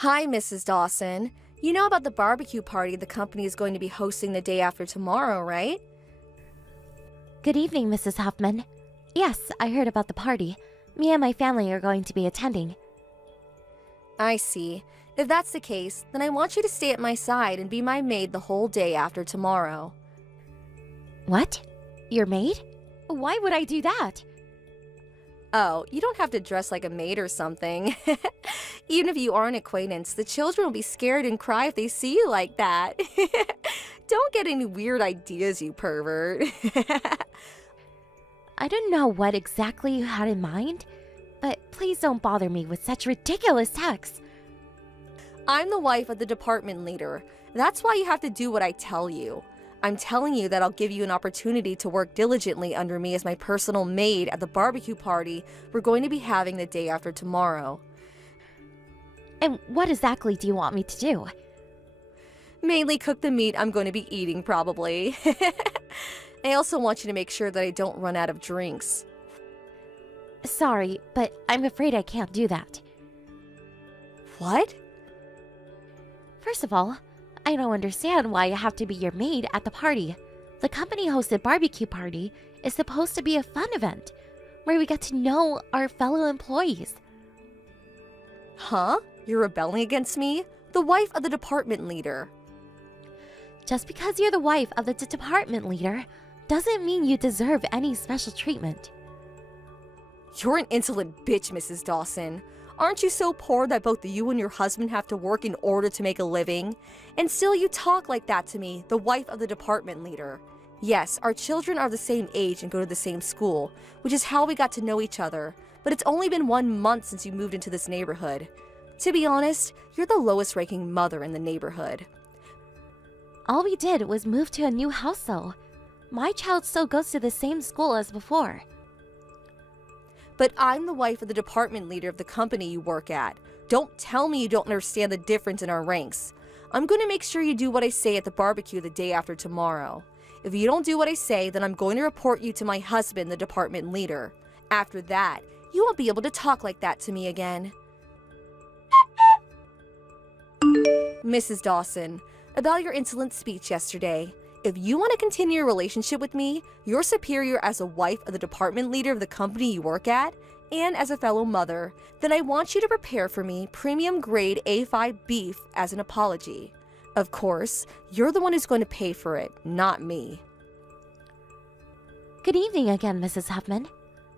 Hi, Mrs. Dawson. You know about the barbecue party the company is going to be hosting the day after tomorrow, right? Good evening, Mrs. Hoffman. Yes, I heard about the party. Me and my family are going to be attending. I see. If that's the case, then I want you to stay at my side and be my maid the whole day after tomorrow. What? Your maid? Why would I do that? Oh, you don't have to dress like a maid or something. Even if you are an acquaintance, the children will be scared and cry if they see you like that. Don't get any weird ideas, you pervert. I don't know what exactly you had in mind, but please don't bother me with such ridiculous texts. I'm the wife of the department leader. That's why you have to do what I tell you. I'm telling you that I'll give you an opportunity to work diligently under me as my personal maid at the barbecue party we're going to be having the day after tomorrow. And what exactly do you want me to do? Mainly cook the meat I'm going to be eating, probably. I also want you to make sure that I don't run out of drinks. Sorry, but I'm afraid I can't do that. What? First of all, I don't understand why I have to be your maid at the party. The company-hosted barbecue party is supposed to be a fun event where we get to know our fellow employees. Huh? You're rebelling against me? The wife of the department leader. Just because you're the wife of the department leader doesn't mean you deserve any special treatment. You're an insolent bitch, Mrs. Dawson. Aren't you so poor that both you and your husband have to work in order to make a living? And still you talk like that to me, the wife of the department leader. Yes, our children are the same age and go to the same school, which is how we got to know each other. But it's only been 1 month since you moved into this neighborhood. To be honest, you're the lowest-ranking mother in the neighborhood. All we did was move to a new house though. My child still goes to the same school as before. But I'm the wife of the department leader of the company you work at. Don't tell me you don't understand the difference in our ranks. I'm going to make sure you do what I say at the barbecue the day after tomorrow. If you don't do what I say, then I'm going to report you to my husband, the department leader. After that, you won't be able to talk like that to me again. Mrs. Dawson, about your insolent speech yesterday. If you want to continue your relationship with me, your superior as a wife of the department leader of the company you work at, and as a fellow mother, then I want you to prepare for me premium grade A5 beef as an apology. Of course, you're the one who's going to pay for it, not me. Good evening again, Mrs. Huffman.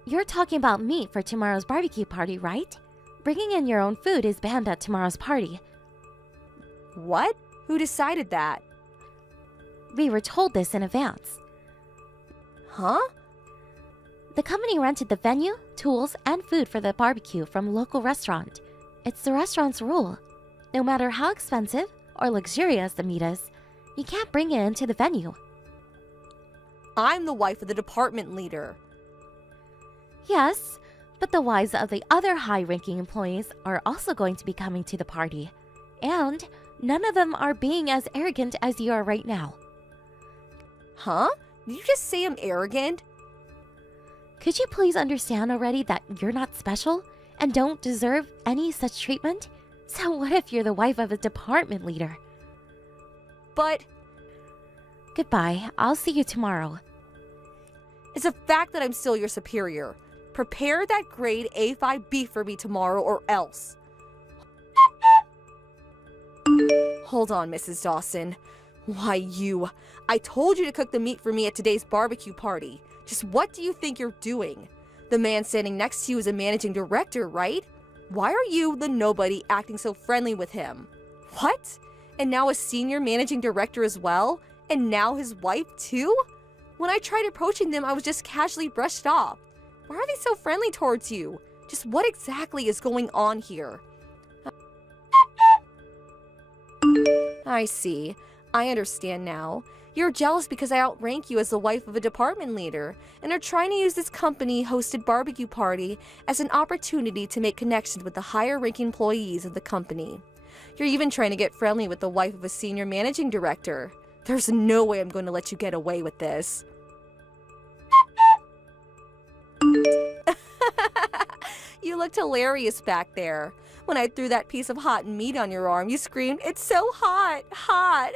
You're talking about meat for tomorrow's barbecue party, right? Bringing in your own food is banned at tomorrow's party. What? Who decided that? We were told this in advance. Huh? The company rented the venue, tools, and food for the barbecue from a local restaurant. It's the restaurant's rule. No matter how expensive or luxurious the meat is, you can't bring it into the venue. I'm the wife of the department leader. Yes, but the wives of the other high-ranking employees are also going to be coming to the party. And none of them are being as arrogant as you are right now. Huh? Did you just say I'm arrogant? Could you please understand already that you're not special and don't deserve any such treatment? So what if you're the wife of a department leader? But Goodbye. I'll see you tomorrow. it's a fact that I'm still your superior. Prepare that grade A5 beef for me tomorrow or else. Hold on, Mrs. Dawson. Why, I told you to cook the meat for me at today's barbecue party. Just what do you think you're doing? The man standing next to you is a managing director, right? Why are you, the nobody, acting so friendly with him? What? And now a senior managing director as well? And now his wife too? When I tried approaching them, I was just casually brushed off. Why are they so friendly towards you? Just what exactly is going on here? I see. I understand now. You're jealous because I outrank you as the wife of a department leader, and are trying to use this company-hosted barbecue party as an opportunity to make connections with the higher-ranking employees of the company. You're even trying to get friendly with the wife of a senior managing director. There's no way I'm going to let you get away with this. You looked hilarious back there. When I threw that piece of hot meat on your arm, you screamed, "It's so hot, hot."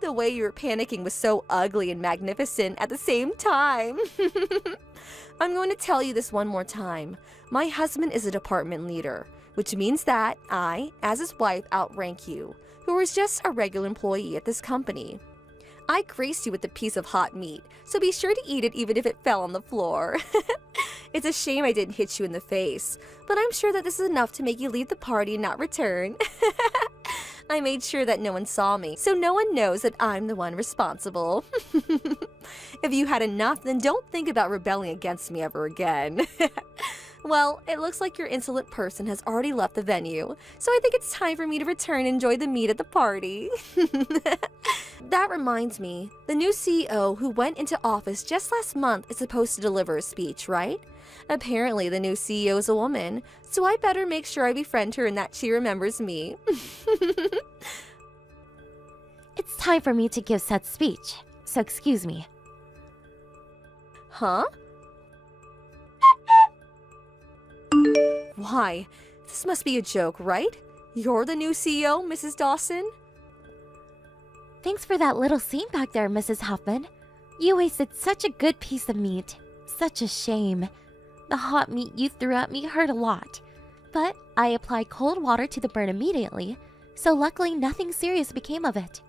The way you were panicking was so ugly and magnificent at the same time. I'm going to tell you this one more time. My husband is a department leader, which means that I, as his wife, outrank you, who is just a regular employee at this company. I graced you with a piece of hot meat, so be sure to eat it even if it fell on the floor. It's a shame I didn't hit you in the face, but I'm sure that this is enough to make you leave the party and not return. I made sure that no one saw me, so no one knows that I'm the one responsible. If you had enough, then don't think about rebelling against me ever again. Well, it looks like your insolent person has already left the venue, so I think it's time for me to return and enjoy the meat at the party. That reminds me, the new CEO who went into office just last month is supposed to deliver a speech, right? Apparently, the new CEO is a woman, so I better make sure I befriend her and that she remembers me. It's time for me to give said speech, so excuse me. Huh? Why? This must be a joke, right? You're the new CEO, Mrs. Dawson? Thanks for that little scene back there, Mrs. Huffman. You wasted such a good piece of meat. Such a shame. The hot meat you threw at me hurt a lot. But I applied cold water to the burn immediately, so luckily nothing serious became of it.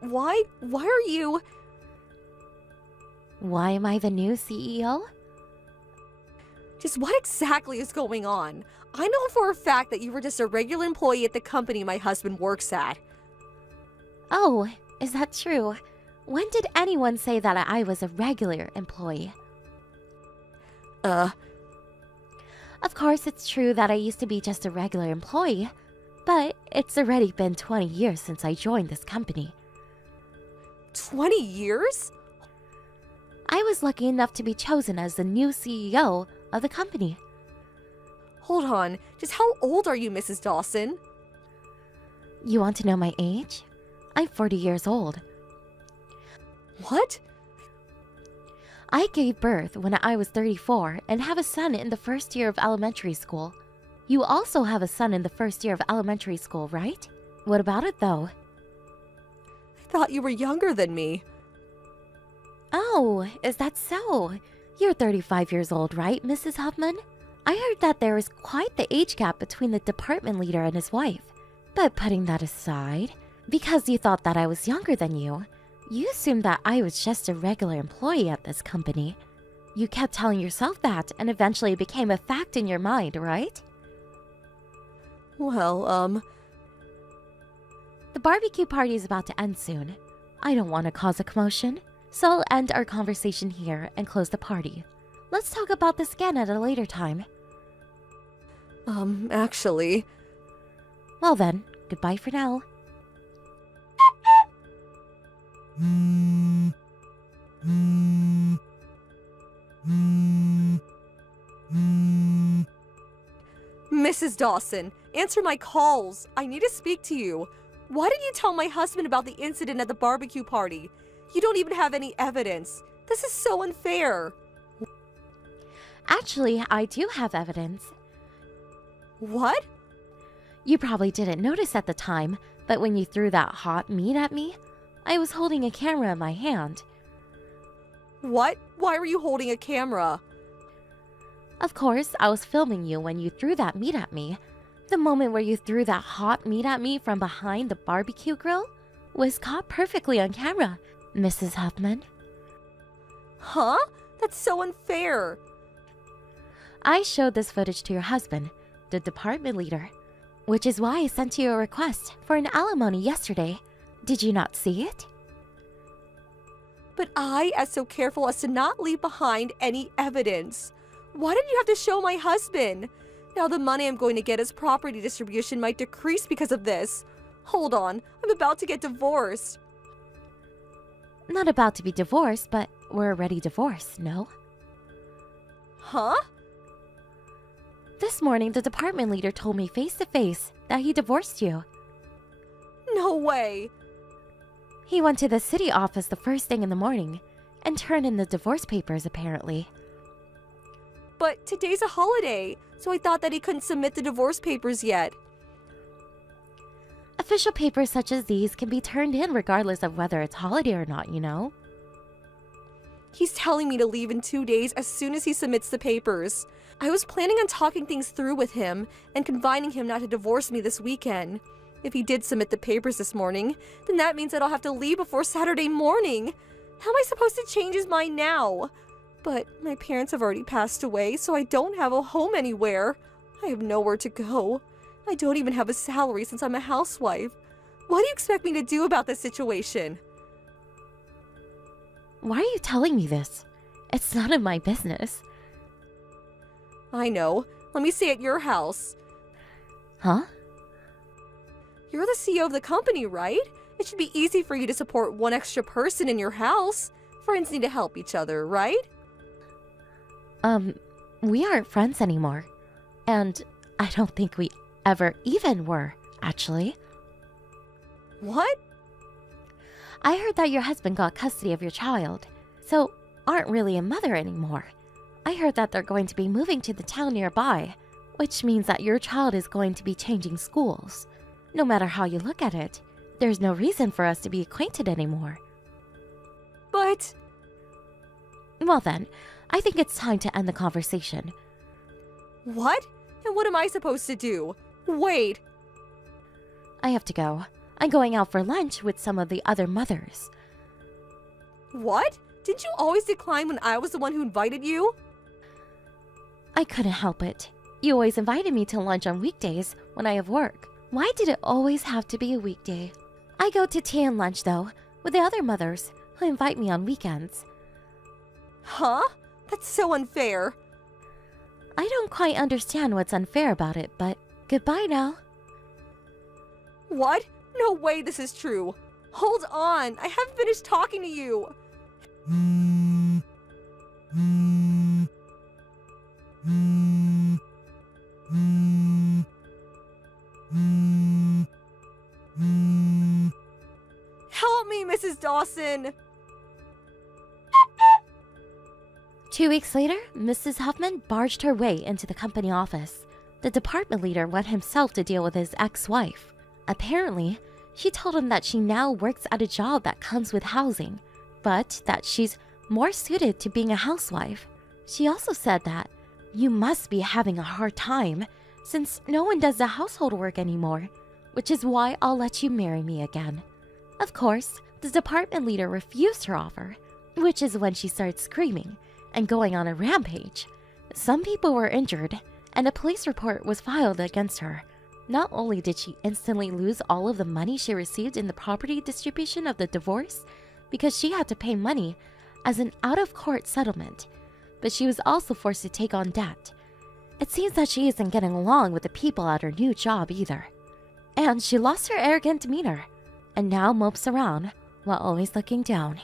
Why are you... Why am I the new CEO? Just what exactly is going on? I know for a fact that you were just a regular employee at the company my husband works at. Oh, is that true? When did anyone say that I was a regular employee? Of course, it's true that I used to be just a regular employee, but it's already been 20 years since I joined this company. 20 years? I was lucky enough to be chosen as the new CEO of the company. Hold on, just how old are you, Mrs. Dawson? You want to know my age? I'm 40 years old. What? I gave birth when I was 34 and have a son in the first year of elementary school. You also have a son in the first year of elementary school, right? What about it, though? I thought you were younger than me. Oh, is that so? You're 35 years old, right, Mrs. Huffman? I heard that there is quite the age gap between the department leader and his wife. But putting that aside, because you thought that I was younger than you assumed that I was just a regular employee at this company. You kept telling yourself that, and eventually it became a fact in your mind, right? Well, The barbecue party is about to end soon. I don't want to cause a commotion, so I'll end our conversation here and close the party. Let's talk about this again at a later time. Actually... Well then, goodbye for now. Mrs. Dawson, answer my calls. I need to speak to you. Why did you tell my husband about the incident at the barbecue party? You don't even have any evidence. This is so unfair. Actually, I do have evidence. What? You probably didn't notice at the time, but when you threw that hot meat at me, I was holding a camera in my hand. What? Why were you holding a camera? Of course, I was filming you when you threw that meat at me. The moment where you threw that hot meat at me from behind the barbecue grill was caught perfectly on camera, Mrs. Huffman. Huh? That's so unfair. I showed this footage to your husband, the department leader, which is why I sent you a request for an alimony yesterday. Did you not see it? But I am so careful as to not leave behind any evidence. Why did you have to show my husband? Now the money I'm going to get as property distribution might decrease because of this. Hold on, I'm about to get divorced. Not about to be divorced, but we're already divorced, no? Huh? This morning, the department leader told me face to face that he divorced you. No way. He went to the city office the first thing in the morning and turned in the divorce papers, apparently. But today's a holiday, so I thought that he couldn't submit the divorce papers yet. Official papers such as these can be turned in regardless of whether it's holiday or not, you know? He's telling me to leave in 2 days as soon as he submits the papers. I was planning on talking things through with him and convining him not to divorce me this weekend. If he did submit the papers this morning, then that means that I'll have to leave before Saturday morning. How am I supposed to change his mind now? But my parents have already passed away, so I don't have a home anywhere. I have nowhere to go. I don't even have a salary since I'm a housewife. What do you expect me to do about this situation? Why are you telling me this? It's none of my business. I know. Let me stay at your house. Huh? You're the CEO of the company, right? It should be easy for you to support one extra person in your house. Friends need to help each other, right? We aren't friends anymore. And I don't think we ever even were, actually. What? I heard that your husband got custody of your child, so aren't really a mother anymore. I heard that they're going to be moving to the town nearby, which means that your child is going to be changing schools. No matter how you look at it, there's no reason for us to be acquainted anymore. But... Well then, I think it's time to end the conversation. What? And what am I supposed to do? Wait. I have to go. I'm going out for lunch with some of the other mothers. What? Didn't you always decline when I was the one who invited you? I couldn't help it. You always invited me to lunch on weekdays when I have work. Why did it always have to be a weekday? I go to tea and lunch, though, with the other mothers who invite me on weekends. Huh? That's so unfair. I don't quite understand what's unfair about it, but goodbye now. What? No way this is true. Hold on, I haven't finished talking to you. Help me, Mrs. Dawson. 2 weeks later, Mrs. Huffman barged her way into the company office. The department leader went himself to deal with his ex-wife. Apparently, she told him that she now works at a job that comes with housing, but that she's more suited to being a housewife. She also said that you must be having a hard time since no one does the household work anymore, which is why I'll let you marry me again. Of course, the department leader refused her offer, which is when she started screaming and going on a rampage. Some people were injured, and a police report was filed against her. Not only did she instantly lose all of the money she received in the property distribution of the divorce, because she had to pay money as an out-of-court settlement, but she was also forced to take on debt. It seems that she isn't getting along with the people at her new job either. And she lost her arrogant demeanor, and now mopes around while always looking down.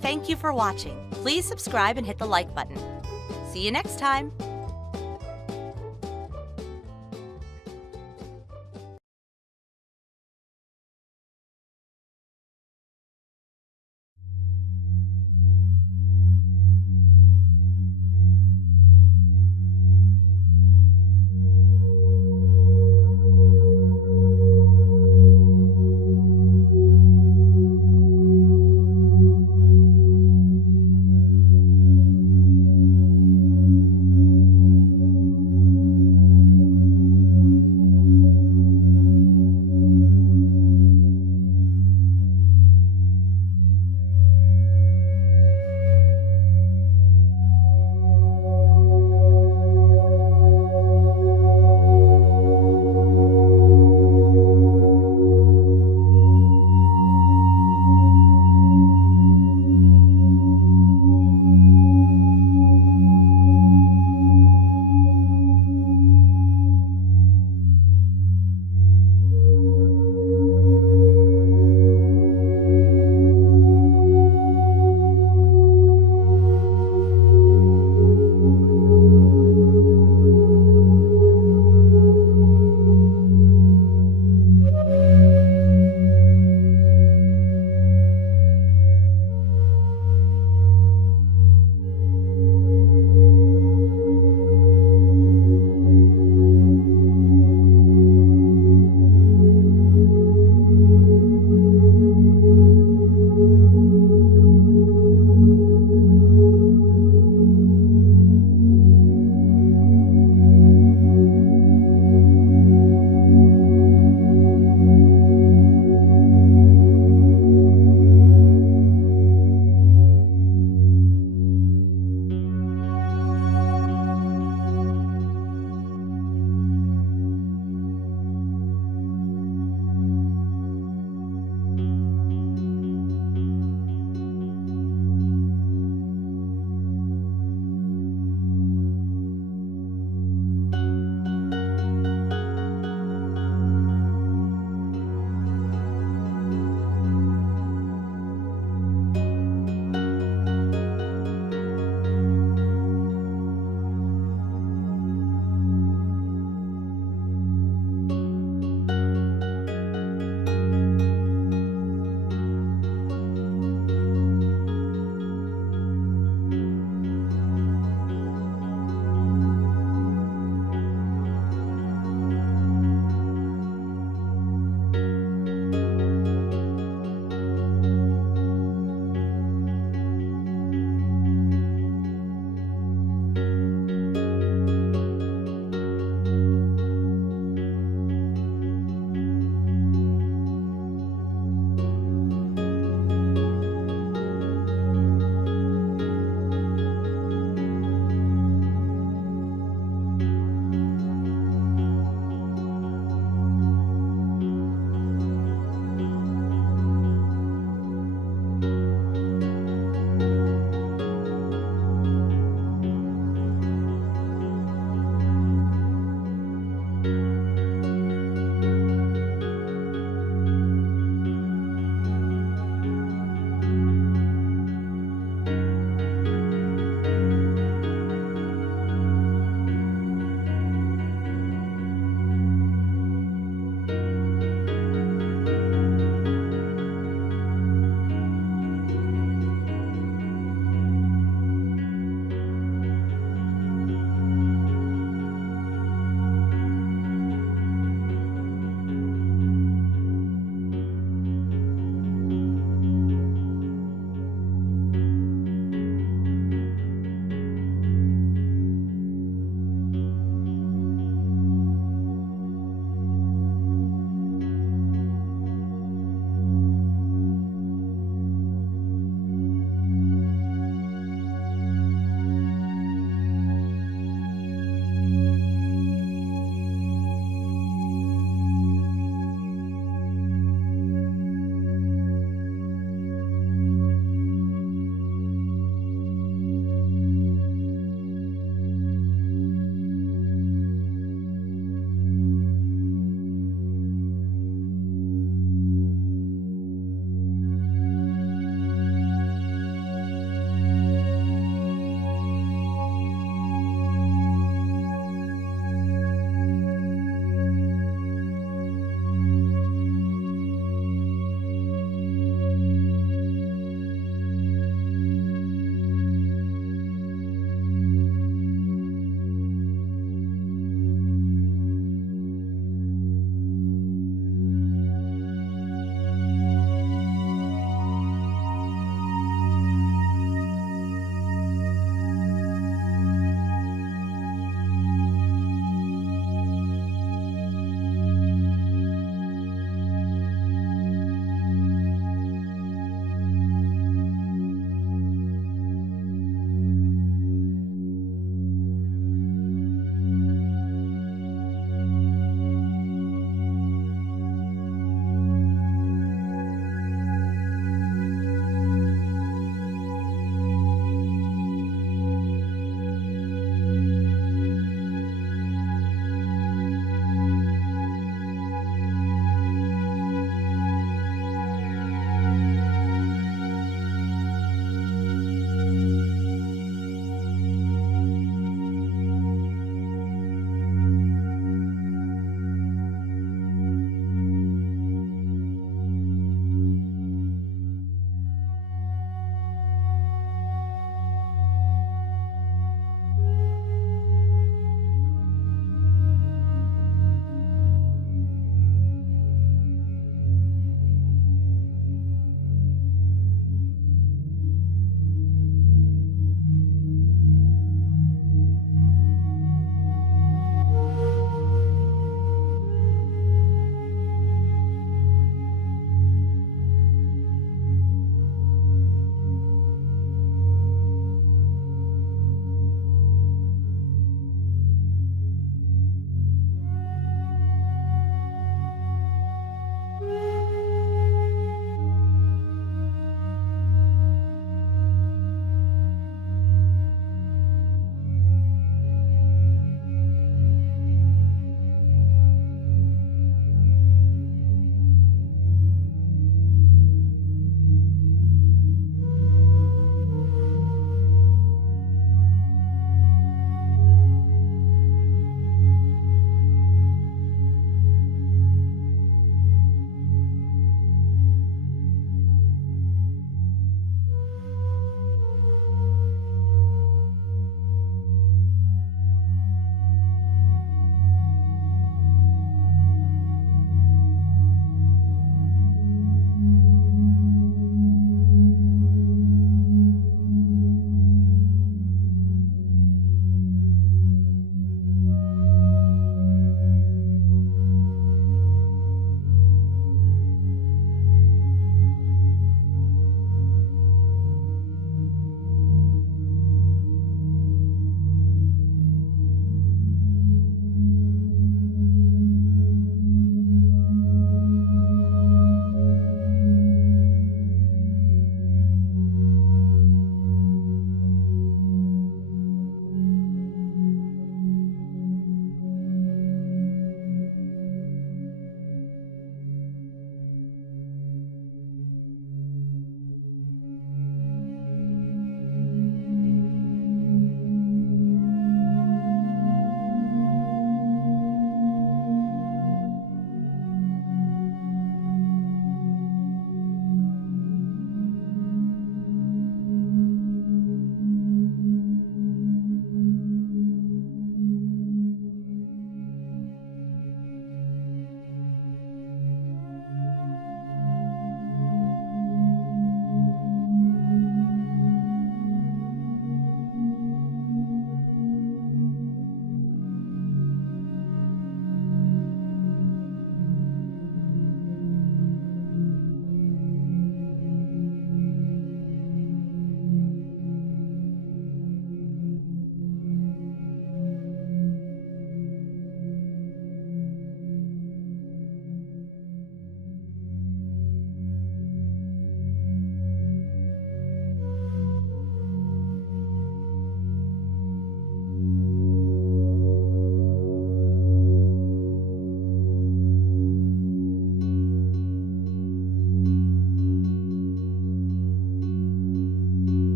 Thank you for watching. Please subscribe and hit the like button. See you next time.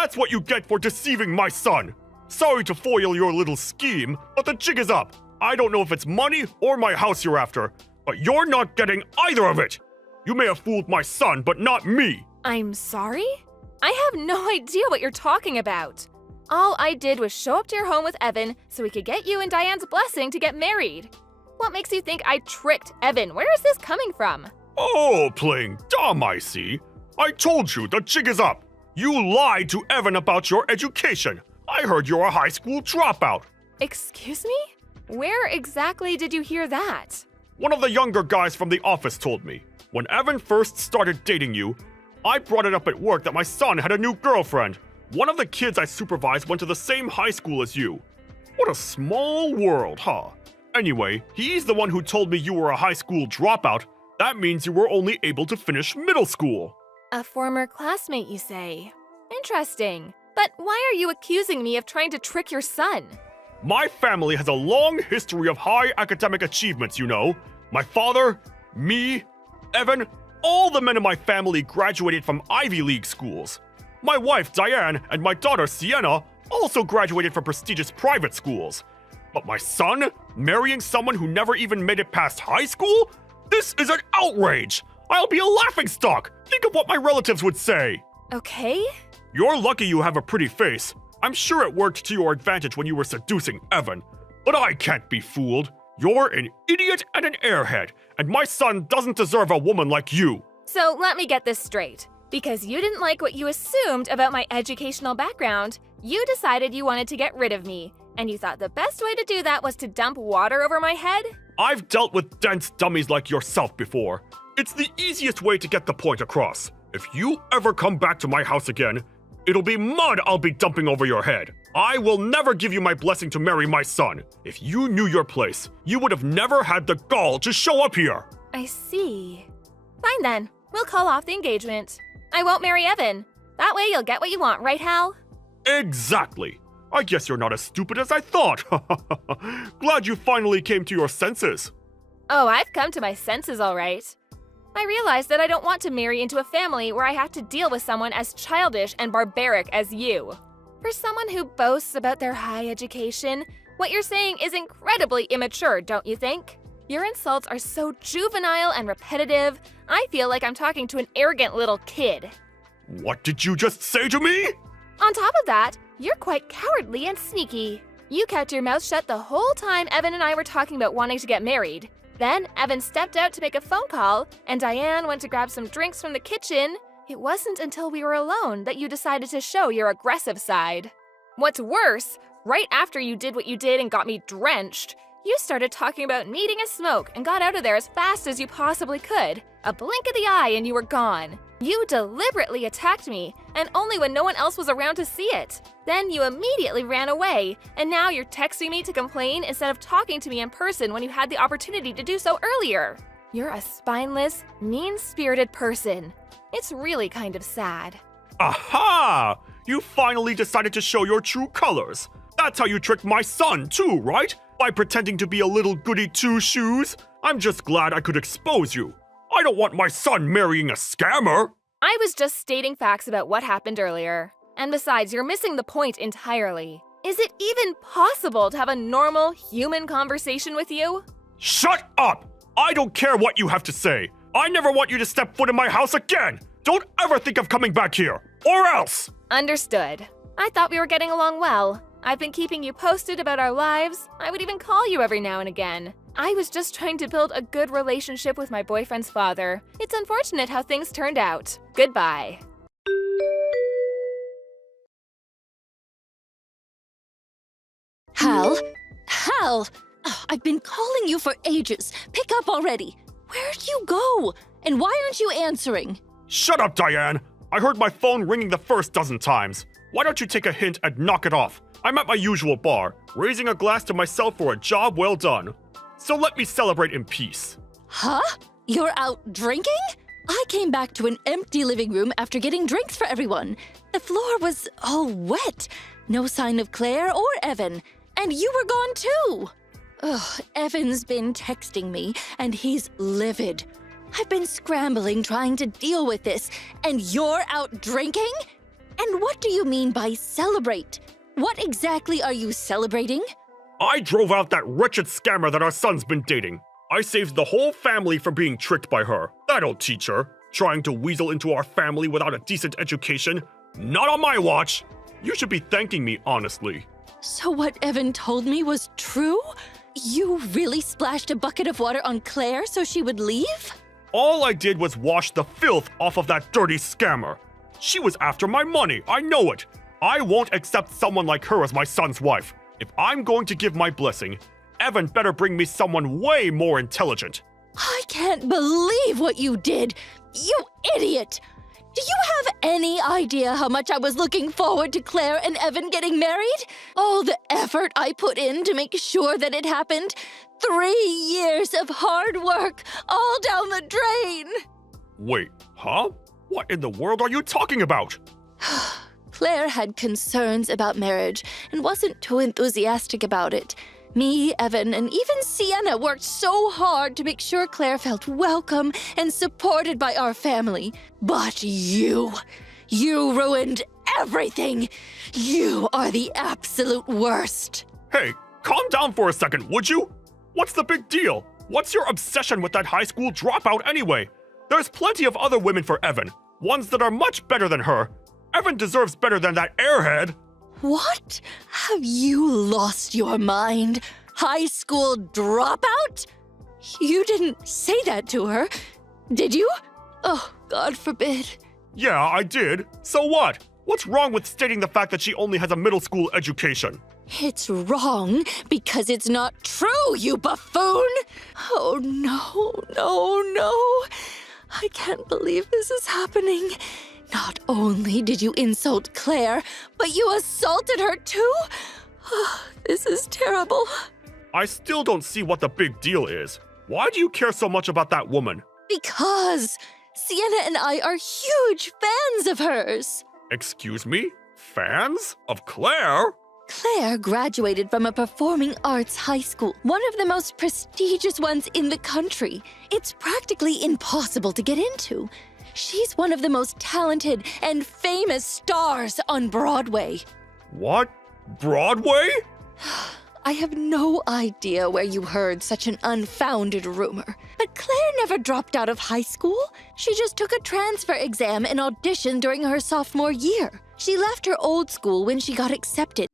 That's what you get for deceiving my son. Sorry to foil your little scheme, but the jig is up. I don't know if it's money or my house you're after, but you're not getting either of it. You may have fooled my son, but not me. I'm sorry? I have no idea what you're talking about. All I did was show up to your home with Evan so we could get you and Diane's blessing to get married. What makes you think I tricked Evan? Where is this coming from? Oh, playing dumb, I see. I told you, the jig is up. You lied to Evan about your education. I heard you're a high school dropout. Excuse me? Where exactly did you hear that? One of the younger guys from the office told me. When Evan first started dating you, I brought it up at work that my son had a new girlfriend. One of the kids I supervised went to the same high school as you. What a small world, huh? Anyway, he's the one who told me you were a high school dropout. That means you were only able to finish middle school. A former classmate, you say? Interesting. But why are you accusing me of trying to trick your son? My family has a long history of high academic achievements, you know. My father, me, Evan, all the men in my family graduated from Ivy League schools. My wife, Diane, and my daughter, Sienna, also graduated from prestigious private schools. But my son, marrying someone who never even made it past high school? This is an outrage! I'll be a laughingstock! Think of what my relatives would say! Okay. You're lucky you have a pretty face. I'm sure it worked to your advantage when you were seducing Evan. But I can't be fooled. You're an idiot and an airhead, and my son doesn't deserve a woman like you. So let me get this straight. Because you didn't like what you assumed about my educational background, you decided you wanted to get rid of me, and you thought the best way to do that was to dump water over my head? I've dealt with dense dummies like yourself before. It's the easiest way to get the point across. If you ever come back to my house again, it'll be mud I'll be dumping over your head. I will never give you my blessing to marry my son. If you knew your place, you would have never had the gall to show up here. I see. Fine then, we'll call off the engagement. I won't marry Evan. That way you'll get what you want, right, Hal? Exactly. I guess you're not as stupid as I thought. Glad you finally came to your senses. Oh, I've come to my senses all right. I realized that I don't want to marry into a family where I have to deal with someone as childish and barbaric as you. For someone who boasts about their high education, what you're saying is incredibly immature, don't you think? Your insults are so juvenile and repetitive, I feel like I'm talking to an arrogant little kid. What did you just say to me? On top of that, you're quite cowardly and sneaky. You kept your mouth shut the whole time Evan and I were talking about wanting to get married. Then Evan stepped out to make a phone call, and Diane went to grab some drinks from the kitchen. It wasn't until we were alone that you decided to show your aggressive side. What's worse, right after you did what you did and got me drenched, you started talking about needing a smoke and got out of there as fast as you possibly could. A blink of the eye and you were gone. You deliberately attacked me, and only when no one else was around to see it. Then you immediately ran away, and now you're texting me to complain instead of talking to me in person when you had the opportunity to do so earlier. You're a spineless, mean-spirited person. It's really kind of sad. Aha! You finally decided to show your true colors. That's how you tricked my son too, right? By pretending to be a little goody two-shoes. I'm just glad I could expose you. I don't want my son marrying a scammer. I was just stating facts about what happened earlier. And besides, you're missing the point entirely. Is it even possible to have a normal human conversation with you? Shut up! I don't care what you have to say. I never want you to step foot in my house again. Don't ever think of coming back here, or else! Understood. I thought we were getting along well. I've been keeping you posted about our lives. I would even call you every now and again. I was just trying to build a good relationship with my boyfriend's father. It's unfortunate how things turned out. Goodbye. Hal? Hal! Ugh, I've been calling you for ages. Pick up already. Where'd you go? And why aren't you answering? Shut up, Diane! I heard my phone ringing the first dozen times. Why don't you take a hint and knock it off? I'm at my usual bar, raising a glass to myself for a job well done. So let me celebrate in peace. Huh? You're out drinking? I came back to an empty living room after getting drinks for everyone. The floor was all wet. No sign of Claire or Evan. And you were gone too. Ugh, Evan's been texting me, and he's livid. I've been scrambling trying to deal with this, and you're out drinking? And what do you mean by celebrate? What exactly are you celebrating? I drove out that wretched scammer that our son's been dating. I saved the whole family from being tricked by her. That'll teach her. Trying to weasel into our family without a decent education. Not on my watch. You should be thanking me, honestly. So what Evan told me was true? You really splashed a bucket of water on Claire so she would leave? All I did was wash the filth off of that dirty scammer. She was after my money, I know it. I won't accept someone like her as my son's wife. If I'm going to give my blessing, Evan better bring me someone way more intelligent. I can't believe what you did! You idiot! Do you have any idea how much I was looking forward to Claire and Evan getting married? All the effort I put in to make sure that it happened. 3 years of hard work, all down the drain! Wait, huh? What in the world are you talking about? Claire had concerns about marriage and wasn't too enthusiastic about it. Me, Evan, and even Sienna worked so hard to make sure Claire felt welcome and supported by our family. But you ruined everything! You are the absolute worst! Hey, calm down for a second, would you? What's the big deal? What's your obsession with that high school dropout anyway? There's plenty of other women for Evan, ones that are much better than her. Evan deserves better than that airhead. What? Have you lost your mind? High school dropout? You didn't say that to her, did you? Oh, God forbid. Yeah, I did. So what? What's wrong with stating the fact that she only has a middle school education? It's wrong because it's not true, you buffoon! Oh, no. I can't believe this is happening. Not only did you insult Claire, but you assaulted her too? This is terrible. I still don't see what the big deal is. Why do you care so much about that woman? Because Sienna and I are huge fans of hers. Excuse me? Fans? Of Claire? Claire graduated from a performing arts high school, one of the most prestigious ones in the country. It's practically impossible to get into. She's one of the most talented and famous stars on Broadway. What? Broadway? I have no idea where you heard such an unfounded rumor. But Claire never dropped out of high school. She just took a transfer exam and auditioned during her sophomore year. She left her old school when she got accepted